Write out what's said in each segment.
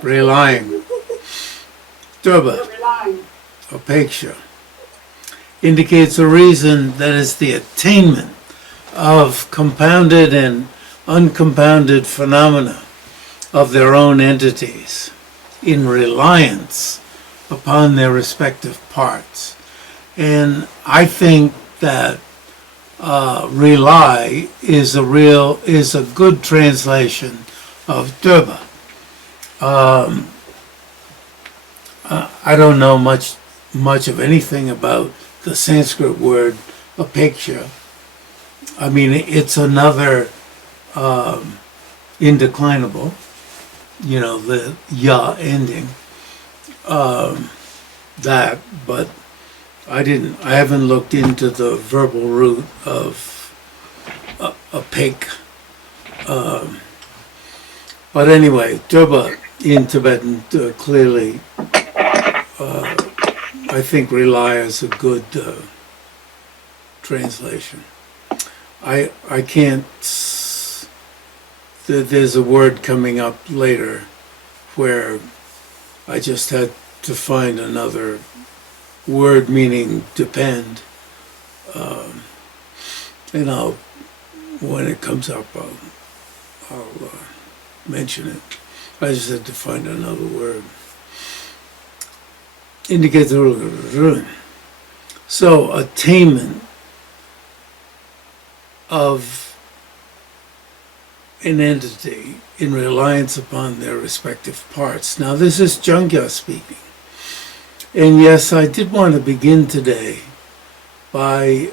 relying. Durba, apeksha, indicates a reason that is the attainment of compounded and uncompounded phenomena of their own entities in reliance upon their respective parts. And I think that rely is a good translation of durba. I don't know much of anything about the Sanskrit word apeksha. I mean, it's another indeclinable, the ya ending. But I haven't looked into the verbal root of apek. But anyway, durba in Tibetan clearly, I think rely is a good translation. I can't, there's a word coming up later where I just had to find another word meaning depend, and when it comes up, I'll mention it. I just had to find another word. Indicates so attainment of an entity in reliance upon their respective parts. Now this is Jang-kya speaking. And yes, I did want to begin today by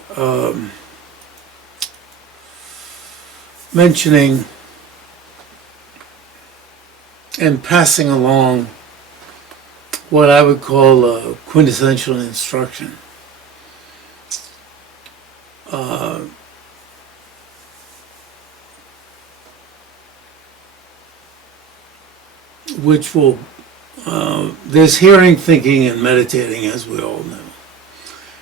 mentioning and passing along what I would call a quintessential instruction. Which will, there's hearing, thinking, and meditating, as we all know.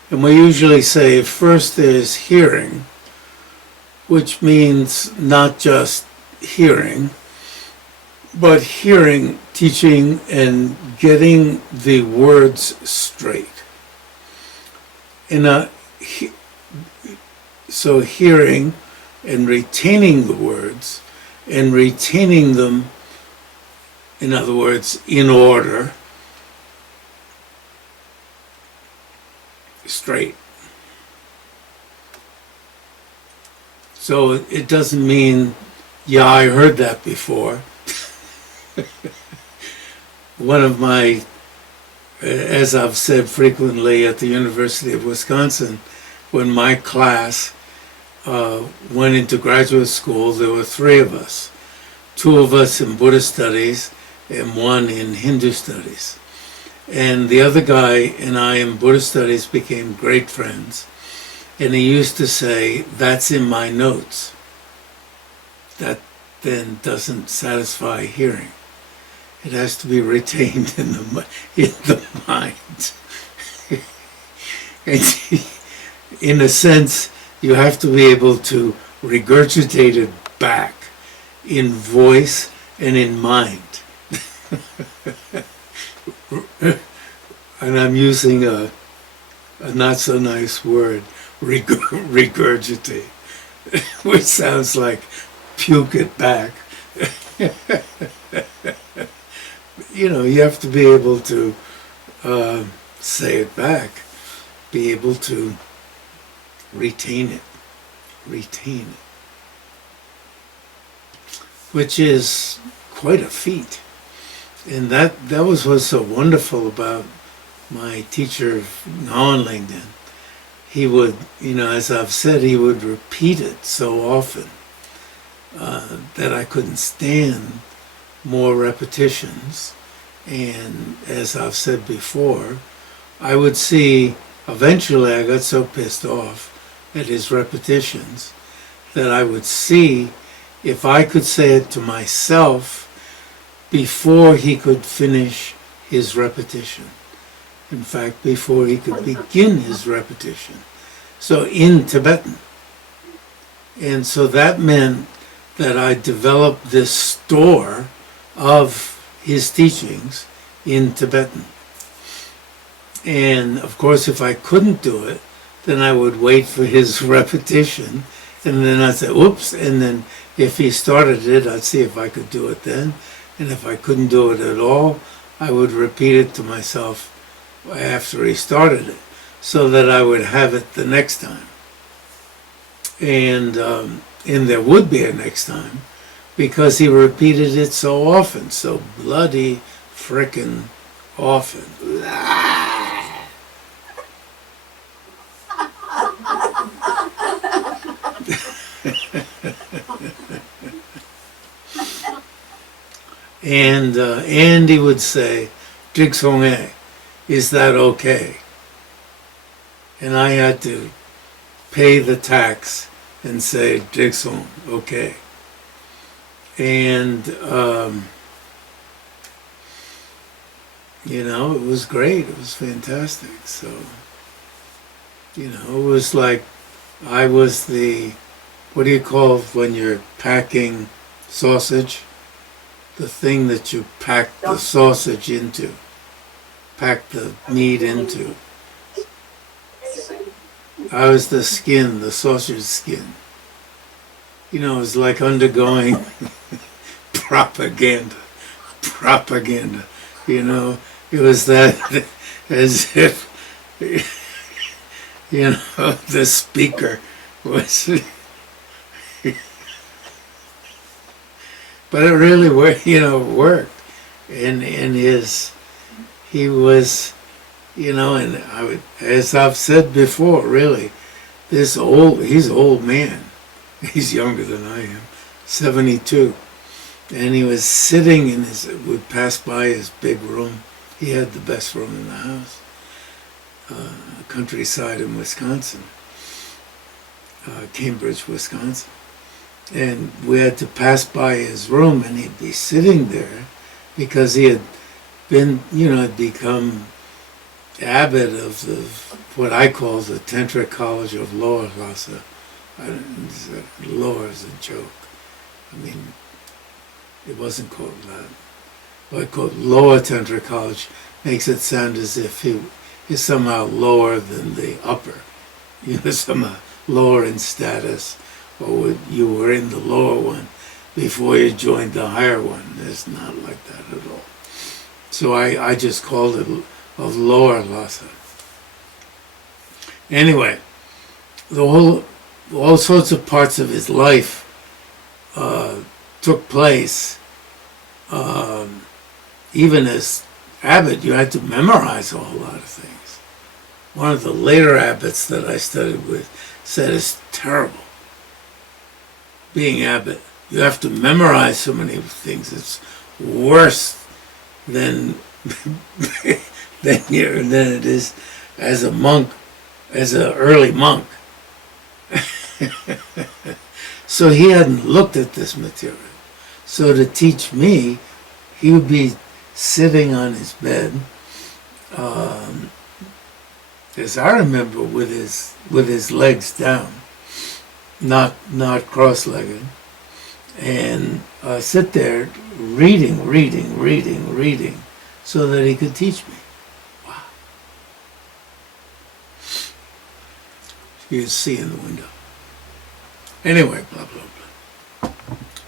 And we usually say first there's hearing, which means not just hearing, but hearing, teaching, and getting the words straight. So hearing and retaining the words, and retaining them, in other words, in order, straight. So it doesn't mean, yeah, I heard that before. One of my, as I've said frequently at the University of Wisconsin, when my class went into graduate school, there were 3 of us. 2 of us in Buddhist studies and 1 in Hindu studies. And the other guy and I in Buddhist studies became great friends. And he used to say, that's in my notes. That then doesn't satisfy hearing. It has to be retained in the mind. And in a sense, you have to be able to regurgitate it back in voice and in mind. And I'm using a not so nice word, regurgitate, which sounds like puke it back. You have to be able to say it back, be able to retain it, which is quite a feat. And that was what's so wonderful about my teacher, Nguyen Langdon. He would, as I've said, he would repeat it so often that I couldn't stand more repetitions. And as I've said before, I would see, eventually I got so pissed off at his repetitions that I would see if I could say it to myself before he could finish his repetition. In fact, before he could begin his repetition. So in Tibetan. And so that meant that I developed this store of his teachings in Tibetan. And of course, if I couldn't do it, then I would wait for his repetition, and then I'd say, oops, and then if he started it, I'd see if I could do it then. And if I couldn't do it at all, I would repeat it to myself after he started it, so that I would have it the next time. And there would be a next time, because he repeated it so often, so bloody frickin' often. And he would say, "Jigsong-e, is that okay?" And I had to pay the tax and say, "Jigsong, okay." And it was great. It was fantastic. So, it was like I was the, what do you call when you're packing sausage? The thing that you pack the sausage into, pack the meat into. I was the skin, the sausage skin. It was like undergoing propaganda. It was that as if, the speaker was, but it really worked. And he was, and as I've said before, really, he's an old man. He's younger than I am, 72. And he was sitting we'd pass by his big room. He had the best room in the house, countryside in Wisconsin, Cambridge, Wisconsin. And we had to pass by his room, and he'd be sitting there because he had been, had become abbot of what I call the Tantric College of Lower Lhasa. Lower is a joke. I mean, it wasn't called that. What I called Lower Tantric College makes it sound as if he is somehow lower than the upper. Somehow lower in status, or you were in the lower one before you joined the higher one. It's not like that at all. So I just called it of Lower Lhasa. Anyway, all sorts of parts of his life took place. Even as abbot, you had to memorize a whole lot of things. One of the later abbots that I studied with said it's terrible being abbot. You have to memorize so many things. It's worse than than it is as a monk, as an early monk. So he hadn't looked at this material. So to teach me, he would be sitting on his bed, as I remember, with his legs down, not cross-legged, and sit there reading, so that he could teach me. Wow. You can see in the window. Anyway, blah, blah, blah.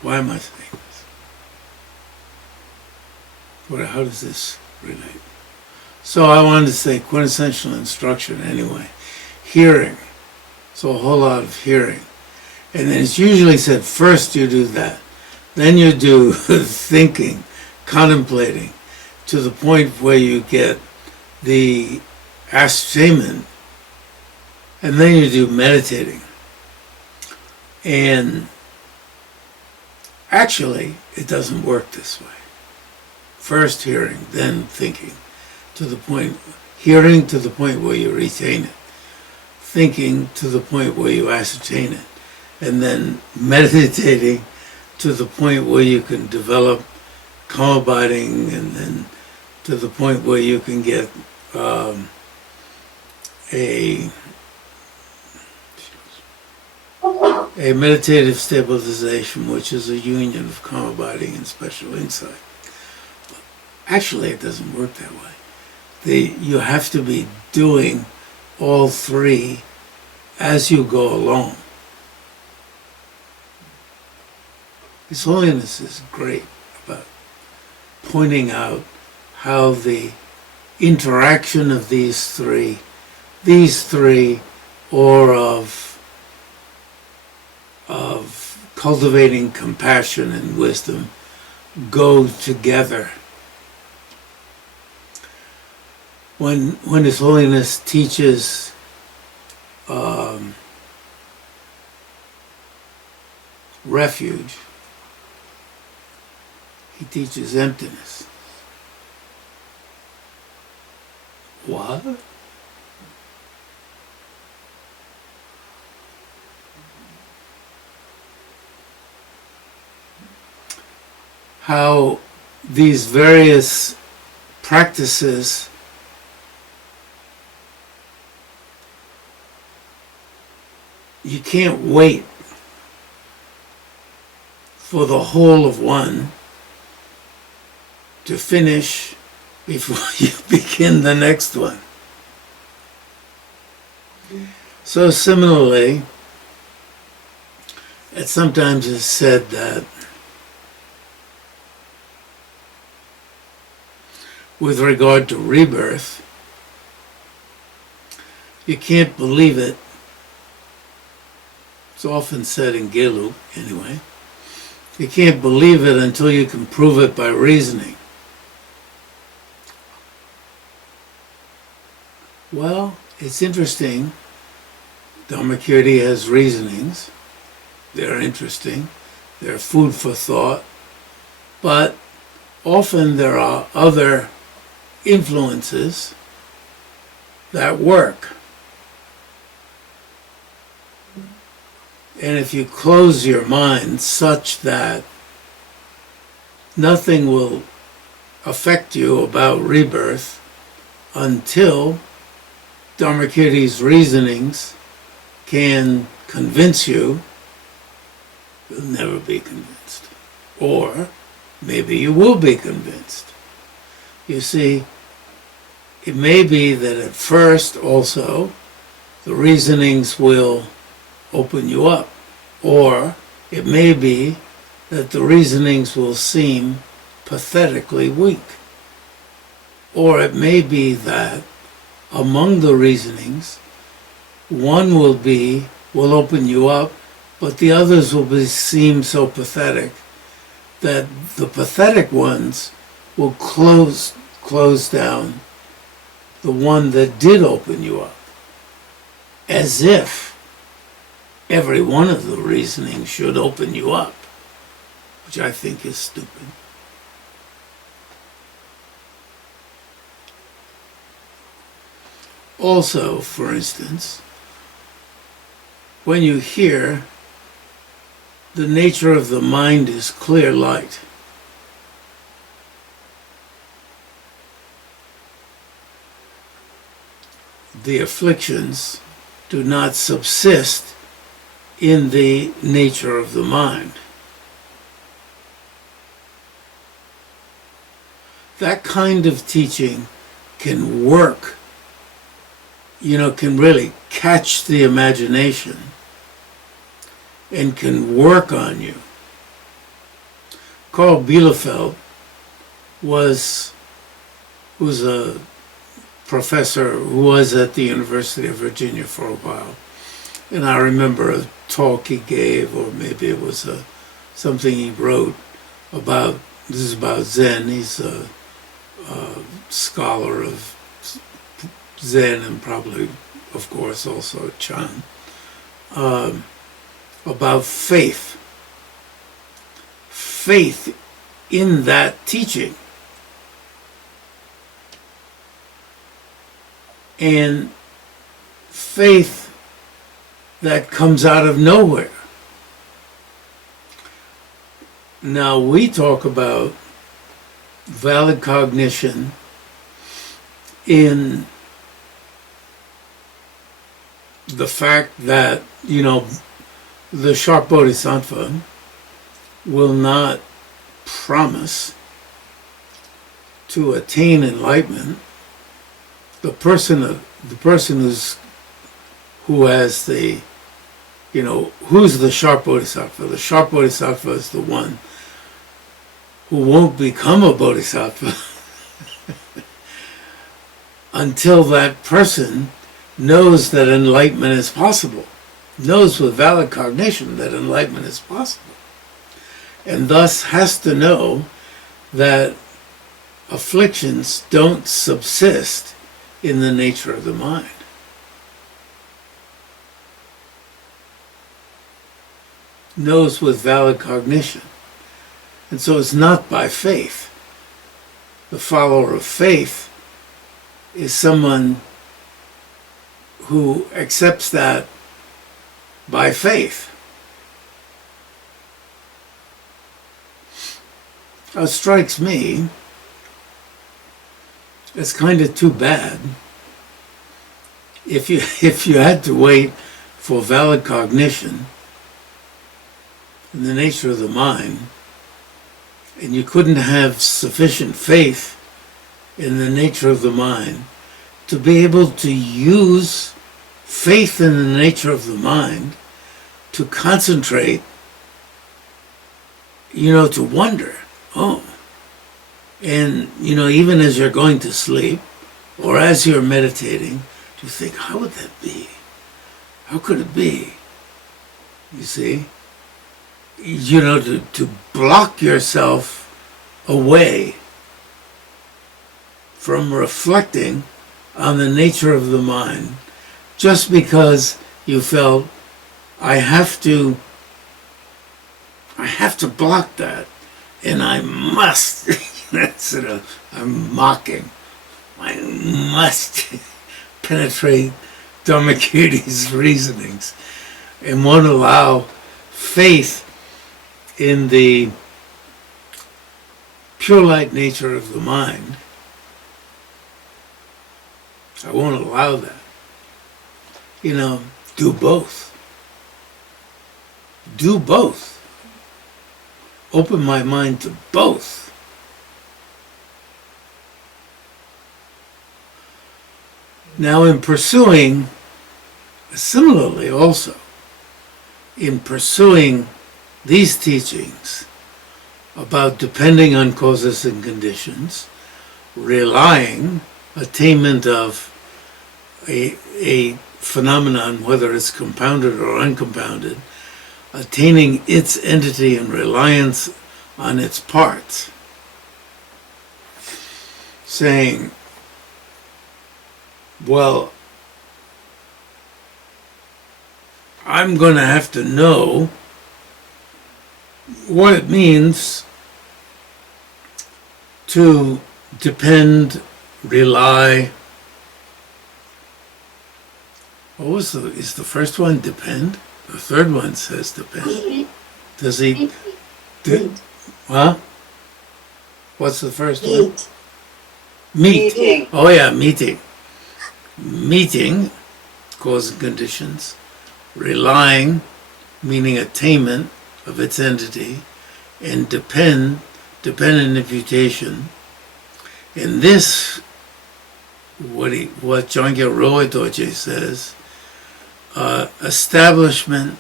Why am I saying this? How does this relate? So I wanted to say quintessential instruction anyway. Hearing. So a whole lot of hearing. And then it's usually said, first you do that. Then you do thinking, contemplating, to the point where you get the ascertainment. And then you do meditating. And actually, it doesn't work this way. First hearing, then thinking, hearing to the point where you retain it, thinking to the point where you ascertain it, and then meditating to the point where you can develop calm abiding, and then to the point where you can get a meditative stabilization, which is a union of calm abiding and special insight. Actually, it doesn't work that way. You have to be doing all three as you go along. His Holiness is great about pointing out how the interaction of these three, or of cultivating compassion and wisdom, go together. When His Holiness teaches refuge, he teaches emptiness. What? How these various practices you can't wait for the whole of one to finish before you begin the next one. So similarly, it sometimes is said that with regard to rebirth, you can't believe it. It's often said in Gelu, anyway. You can't believe it until you can prove it by reasoning. Well, it's interesting. Dharmakirti has reasonings. They're interesting. They're food for thought. But often there are other influences that work. And if you close your mind such that nothing will affect you about rebirth until Dharmakirti's reasonings can convince you, you'll never be convinced. Or maybe you will be convinced. You see, it may be that at first also the reasonings will open you up. Or it may be that the reasonings will seem pathetically weak. Or it may be that among the reasonings, one will open you up, but the others will seem so pathetic that the pathetic ones will close down the one that did open you up, as if every one of the reasonings should open you up, which I think is stupid. Also, for instance, when you hear the nature of the mind is clear light, the afflictions do not subsist in the nature of the mind. That kind of teaching can work, can really catch the imagination and can work on you. Carl Bielefeld was a professor who was at the University of Virginia for a while. And I remember a talk he gave, or maybe it was something he wrote about, this is about Zen. He's a scholar of Zen and probably, of course, also Chan, about faith. Faith in that teaching. And faith that comes out of nowhere. Now we talk about valid cognition in the fact that, the sharp bodhisattva will not promise to attain enlightenment, the person who has the, who's the sharp bodhisattva? The sharp bodhisattva is the one who won't become a bodhisattva until that person knows that enlightenment is possible, knows with valid cognition that enlightenment is possible, and thus has to know that afflictions don't subsist in the nature of the mind. Knows with valid cognition. And so it's not by faith. The follower of faith is someone who accepts that by faith. It strikes me as kind of too bad if you had to wait for valid cognition in the nature of the mind, and you couldn't have sufficient faith in the nature of the mind to be able to use faith in the nature of the mind to concentrate, to wonder. Oh. And, even as you're going to sleep or as you're meditating, to think, how would that be? How could it be? You see? To block yourself away from reflecting on the nature of the mind just because you felt, I have to block that, and I must, I'm mocking, I must penetrate Dharmakirti's reasonings and won't allow faith in the pure light nature of the mind. I won't allow that. Do both. Do both. Open my mind to both. Now in pursuing, similarly also, in pursuing these teachings about depending on causes and conditions, relying attainment of a phenomenon, whether it's compounded or uncompounded, attaining its entity and reliance on its parts, saying, well, I'm going to have to know what it means to depend, rely. Is the first one depend? The third one says depend. Does he? Huh? What's the first one? Meet. Meeting. Oh yeah, meeting. Meeting, cause and conditions. Relying, meaning attainment of its entity. And dependent imputation. And this, what Jang-kya Röl-pay-dor-jay says, establishment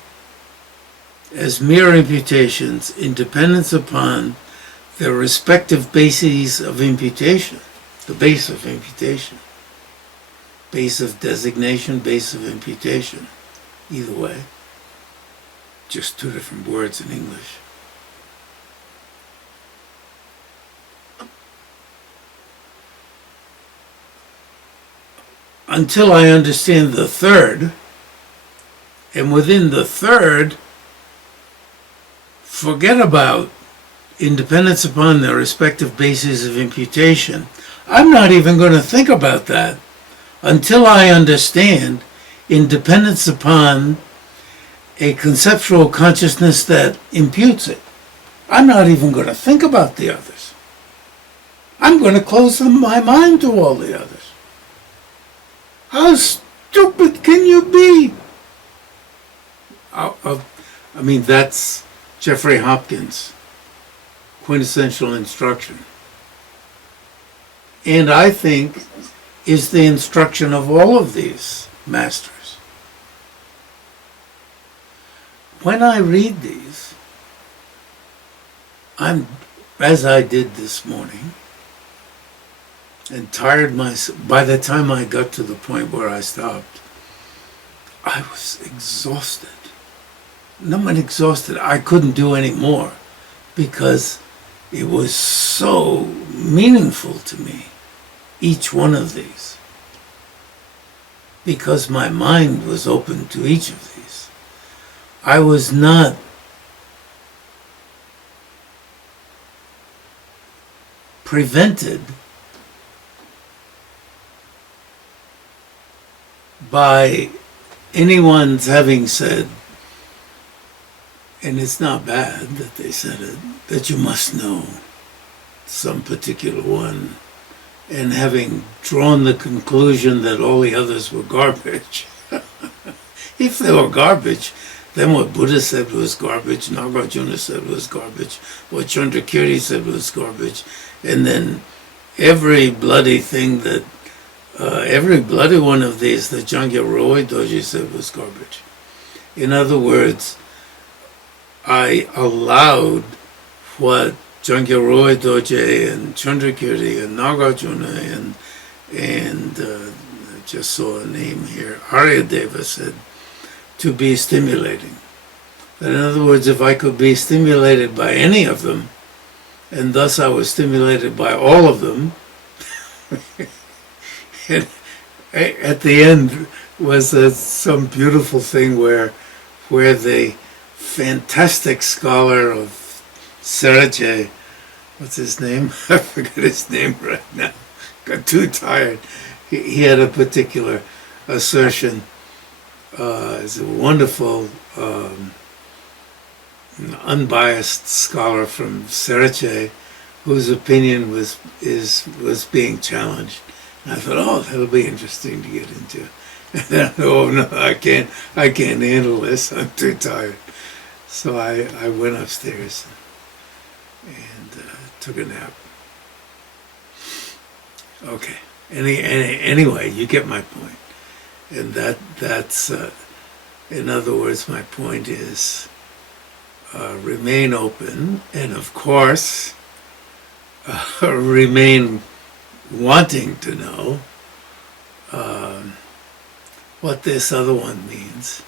as mere imputations in dependence upon their respective bases of imputation, the base of imputation, base of designation, base of imputation, either way, just two different words in English. Until I understand the third, and within the third, forget about independence upon their respective bases of imputation. I'm not even going to think about that until I understand independence upon a conceptual consciousness that imputes it. I'm not even going to think about the others. I'm going to close my mind to all the others. How stupid can you be? I mean, that's Jeffrey Hopkins' quintessential instruction. and I think is the instruction of all of these masters. When I read these, I'm, as I did this morning, and tired myself. By the time I got to the point where I stopped, I was exhausted. Not exhausted, I couldn't do any more because it was so meaningful to me, each one of these. Because my mind was open to each of these. I was not prevented by anyone's having said, and it's not bad that they said it, that you must know some particular one, and having drawn the conclusion that all the others were garbage. If they were garbage, then what Buddha said was garbage, Nagarjuna said was garbage, what Chandrakirti said was garbage, and then every bloody thing that every bloody one of these that Jang-kya Röl-pay-dor-jay said was garbage. In other words, I allowed what Jang-kya Röl-pay-dor-jay and Chandrakirti and Nagarjuna and I just saw a name here, Aryadeva said, to be stimulating. But in other words, if I could be stimulated by any of them, and thus I was stimulated by all of them, and at the end was some beautiful thing where the fantastic scholar of Sergey, what's his name? I forget his name right now. Got too tired. He had a particular assertion. He's a wonderful, unbiased scholar from Sergey, whose opinion was being challenged. And I thought, oh, that'll be interesting to get into. And then, oh no, I can't handle this. I'm too tired. So I went upstairs and took a nap. Okay. Anyway, you get my point. And that's in other words, my point is remain open, and of course remain wanting to know what this other one means.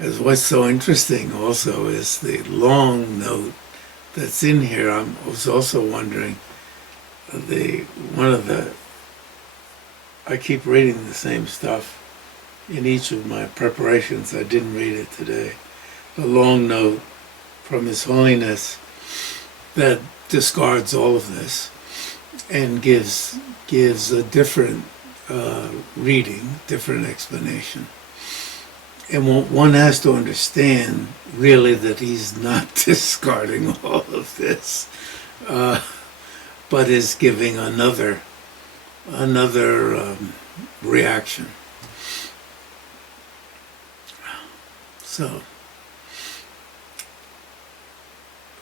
As what's so interesting also is the long note that's in here. I was also wondering, I keep reading the same stuff in each of my preparations. I didn't read it today. The long note from His Holiness that discards all of this and gives a different reading, different explanation. And one has to understand really that he's not discarding all of this, but is giving another reaction. So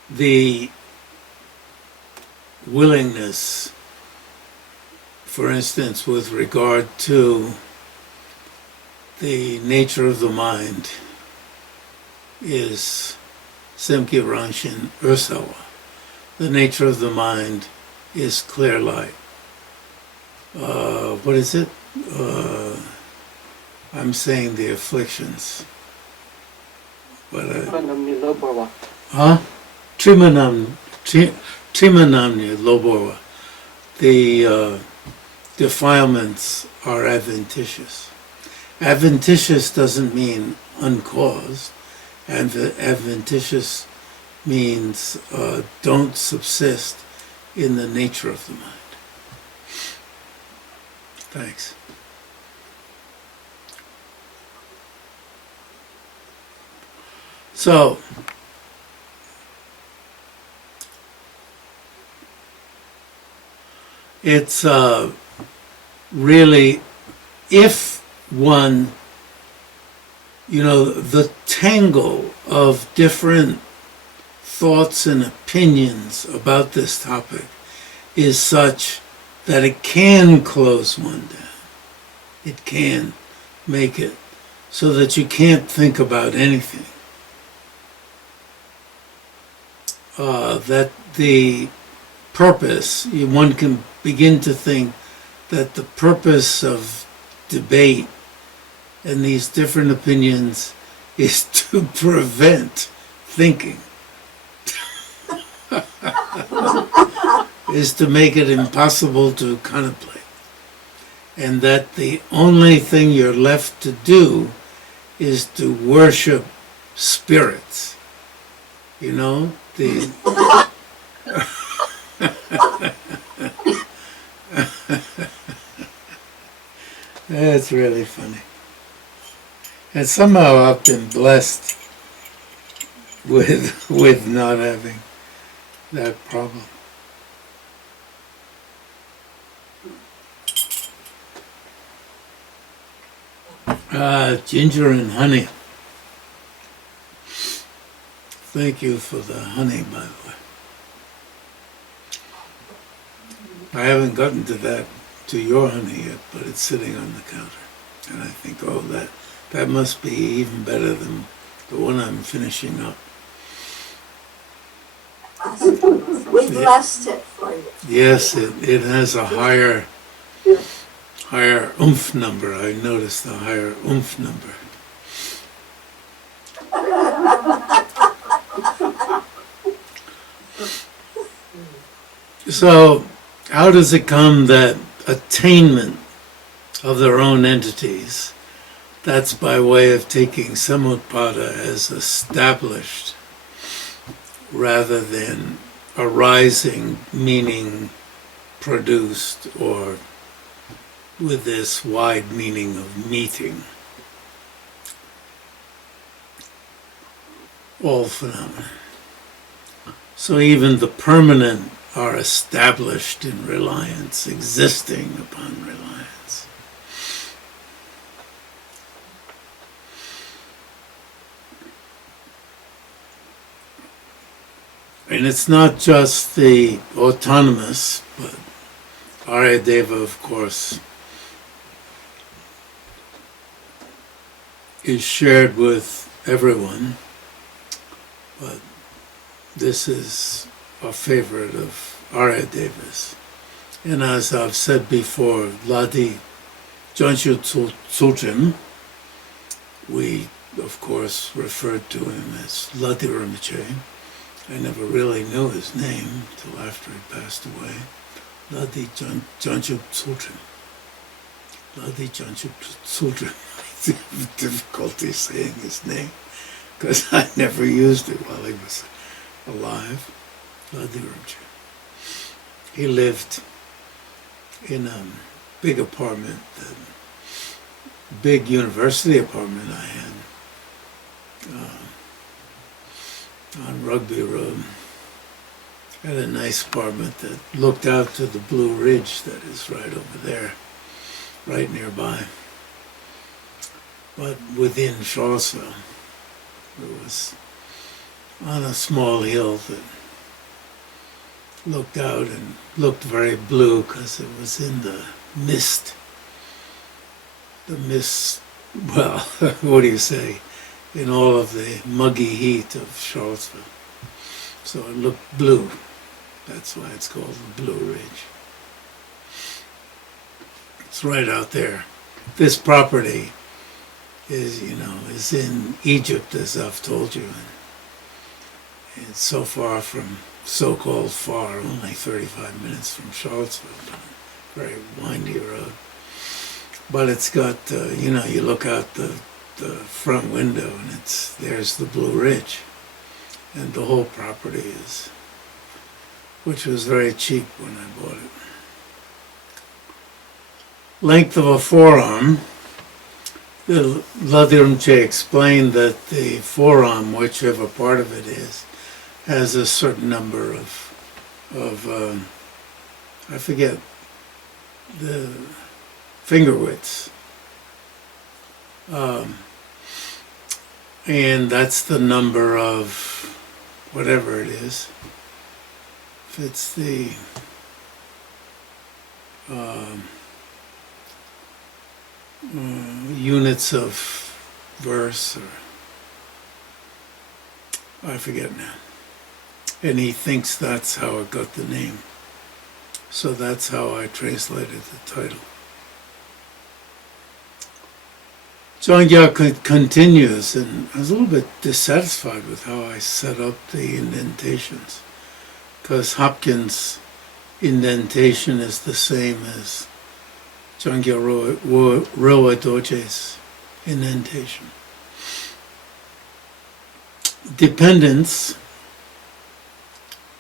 the willingness, for instance, with regard to the nature of the mind is Semkya Ranshin Ursawa. The nature of the mind is clear light. What is it? I'm saying the afflictions. But Trimanamnya Loborwa. The defilements are adventitious. Adventitious doesn't mean uncaused. Adventitious means don't subsist in the nature of the mind. Thanks. So, it's really, if one, the tangle of different thoughts and opinions about this topic is such that it can close one down. It can make it so that you can't think about anything. That the purpose, one can begin to think that the purpose of debate and these different opinions is to prevent thinking. Is to make it impossible to contemplate. And that the only thing you're left to do is to worship spirits. You know, the That's really funny. And somehow I've been blessed with not having that problem. Ginger and honey. Thank you for the honey, by the way. I haven't gotten to your honey yet, but it's sitting on the counter. And I think, oh, that must be even better than the one I'm finishing up. We blessed it for you. Yes, it has a higher oomph number. I noticed the higher oomph number. So, how does it come that attainment of their own entities, that's by way of taking samutpada as established rather than arising, meaning produced, or with this wide meaning of meeting? All phenomena. So even the permanent are established in reliance, existing upon reliance. And it's not just the autonomous, but Aryadeva, of course, is shared with everyone, but this is a favorite of Aryadeva's. And as I've said before, Ladi Jang-kya Röl-pay-dor-jay, we of course referred to him as Ladi Rinpoche. I never really knew his name until after he passed away. Ladi Jang-kya Röl-pay-dor-jay. Ladi Jang-kya Röl-pay-dor-jay. I have difficulty saying his name because I never used it while he was alive. Ladi Rinpoche. He lived in a big apartment, a big university apartment I had on Rugby Road. I had a nice apartment that looked out to the Blue Ridge that is right over there, right nearby. But within Charlottesville, it was on a small hill that looked out and looked very blue because it was in the mist. The mist, well, what do you say, in all of the muggy heat of Charlottesville. So it looked blue. That's why it's called the Blue Ridge. It's right out there. This property is, is in Egypt, as I've told you. And it's so far from so-called far, only 35 minutes from Charlottesville, very windy road. But it's got, you look out the front window and there's the Blue Ridge. And the whole property is, which was very cheap when I bought it. Length of a forearm. The Ladi Rinpoche explained that the forearm, whichever part of it is, has a certain number of I forget the finger widths, and that's the number of whatever it is. If it's the um, units of verse, or I forget now. And he thinks that's how it got the name. So that's how I translated the title. Jang-kya continues, and I was a little bit dissatisfied with how I set up the indentations, because Hopkins' indentation is the same as Jang-kya Röl-pay-dor-jay's indentation. Dependence,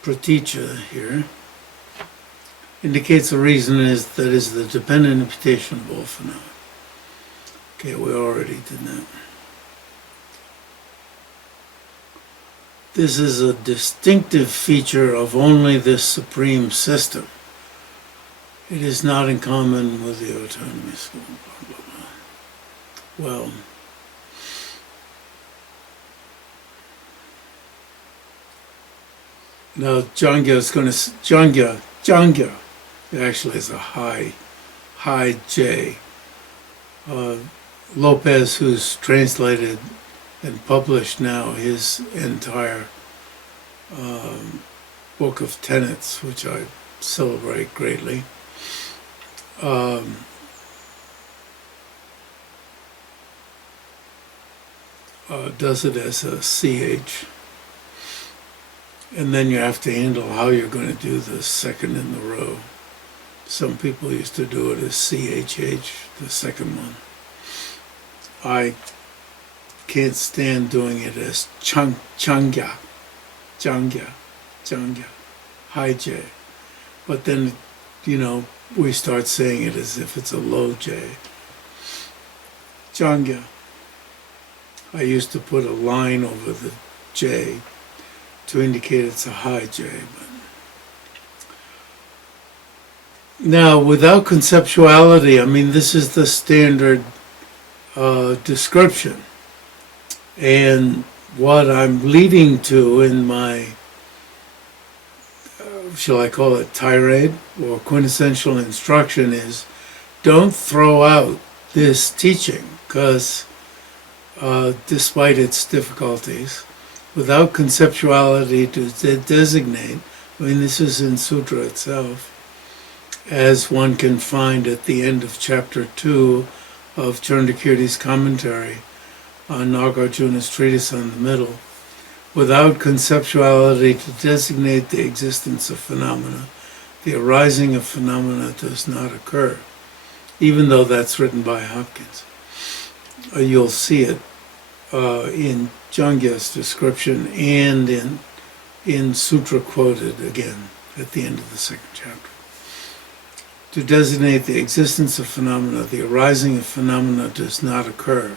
pratica here, indicates the reason is the dependent imputation of all phenomena. Okay, we already did that. This is a distinctive feature of only this supreme system. It is not in common with the autonomy school, blah, blah, blah. Well, now Jang-kya is going to, Jang-kya actually is a high J. Lopez, who's translated and published now his entire book of tenets, which I celebrate greatly, does it as a CH. And then you have to handle how you're going to do the second in the row. Some people used to do it as CHH, the second one. I can't stand doing it as Jang-kya, high J. But then, we start saying it as if it's a low J. Jang-kya. I used to put a line over the J to indicate it's a high J. But now, without conceptuality, this is the standard description. And what I'm leading to in my, shall I call it tirade or quintessential instruction, is don't throw out this teaching, because despite its difficulties, without conceptuality to designate, this is in Sutra itself, as one can find at the end of chapter 2 of Chandrakirti's commentary on Nagarjuna's treatise on the middle. Without conceptuality to designate the existence of phenomena, the arising of phenomena does not occur, even though that's written by Hopkins. You'll see it in Jang-kya's description and in Sutra quoted again at the end of the second chapter. To designate the existence of phenomena, the arising of phenomena does not occur.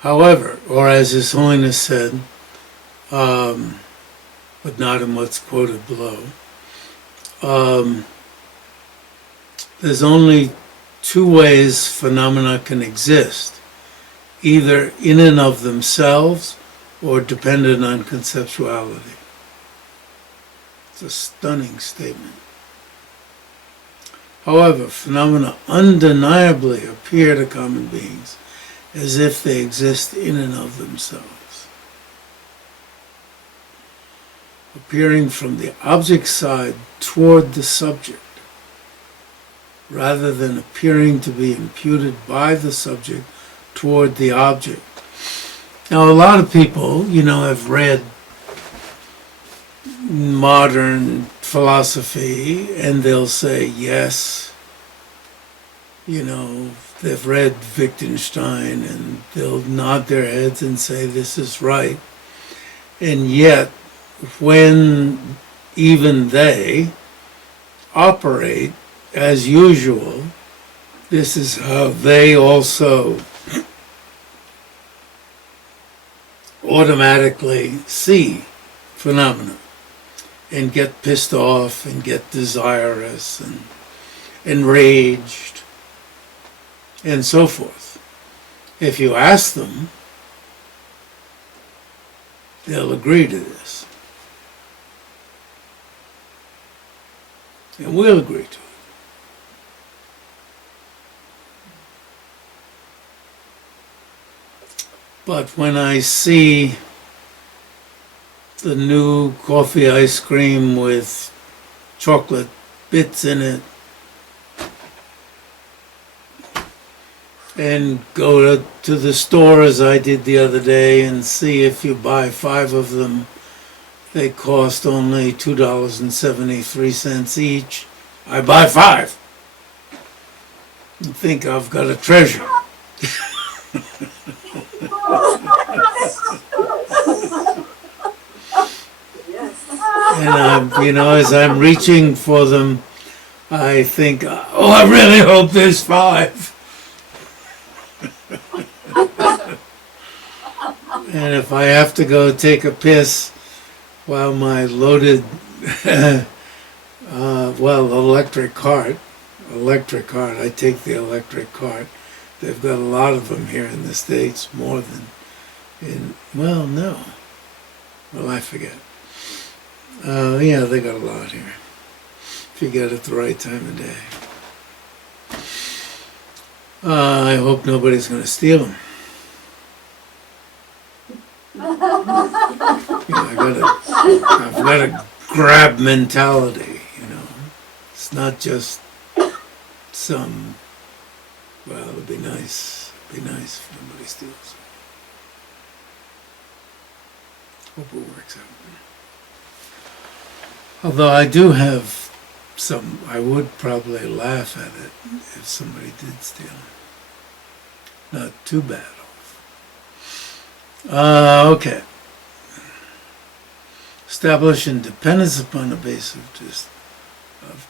However, or as His Holiness said, but not in what's quoted below, there's only two ways phenomena can exist, either in and of themselves or dependent on conceptuality. It's a stunning statement. However, phenomena undeniably appear to common beings as if they exist in and of themselves, appearing from the object side toward the subject, rather than appearing to be imputed by the subject toward the object. Now, a lot of people, have read modern philosophy, and they'll say, yes, they've read Wittgenstein, and they'll nod their heads and say, this is right. And yet, when even they operate as usual, this is how they also automatically see phenomena and get pissed off and get desirous and enraged and so forth. If you ask them, they'll agree to this. And we'll agree to it. But when I see the new coffee ice cream with chocolate bits in it, and go to the store as I did the other day and see if you buy 5 of them, they cost only $2.73 each. I buy 5 and think I've got a treasure. And as I'm reaching for them, I think, oh, I really hope there's 5. And if I have to go take a piss while my loaded, electric cart, I take the electric cart. They've got a lot of them here in the States, more than I forget. They got a lot here, if you get it the right time of day. I hope nobody's going to steal them. I've got a grab mentality, It's not just some, it'd be nice if nobody steals. Hope it works out. Although I do have some, I would probably laugh at it if somebody did steal it. Not too bad off. Okay. Establish independence upon the basis of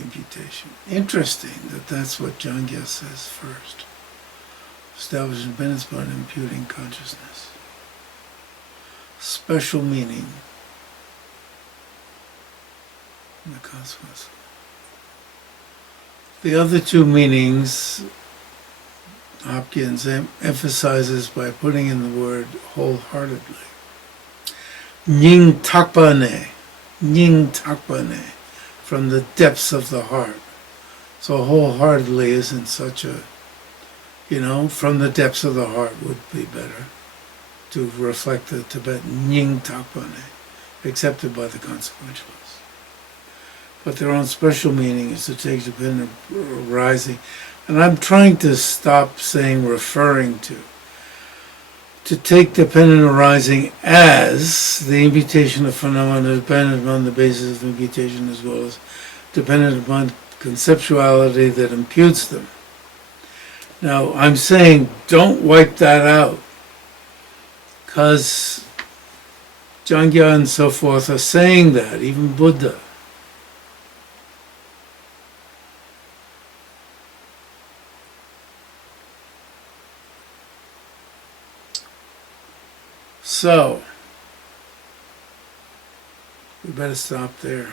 imputation. Interesting that that's what Jang-kya says first. Establish independence upon imputing consciousness. Special meaning and the consequence. The other 2 meanings Hopkins emphasizes by putting in the word wholeheartedly. Nying takpane, from the depths of the heart. So wholeheartedly isn't such a, from the depths of the heart would be better to reflect the Tibetan Nying takpane, accepted by the consequentialists. But their own special meaning is to take dependent arising. And I'm trying to stop saying referring to take dependent arising as the imputation of phenomena dependent upon the basis of the imputation as well as dependent upon conceptuality that imputes them. Now, I'm saying don't wipe that out, because Jang-kya and so forth are saying that, even Buddha. So, we better stop there.